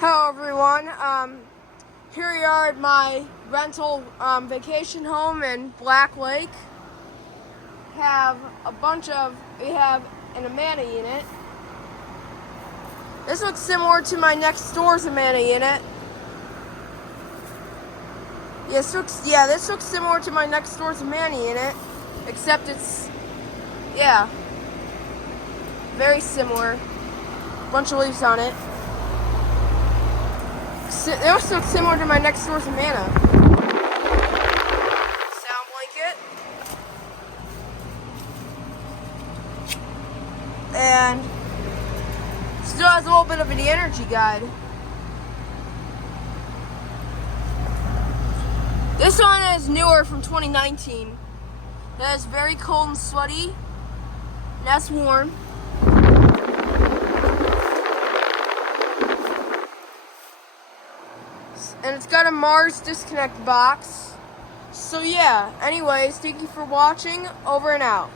Hello everyone. Here we are at my rental vacation home in Black Lake. We have an Amana unit. This looks similar to my next door's Amana unit. This looks similar to my next door's Amana unit, except it's, very similar. Bunch of leaves on it. They also look similar to my next door's Amana. Sound blanket. And still has a little bit of an energy guide. This one is newer from 2019. It is very cold and sweaty. And that's warm. And it's got a Mars disconnect box. So yeah, anyways, thank you for watching. Over and out.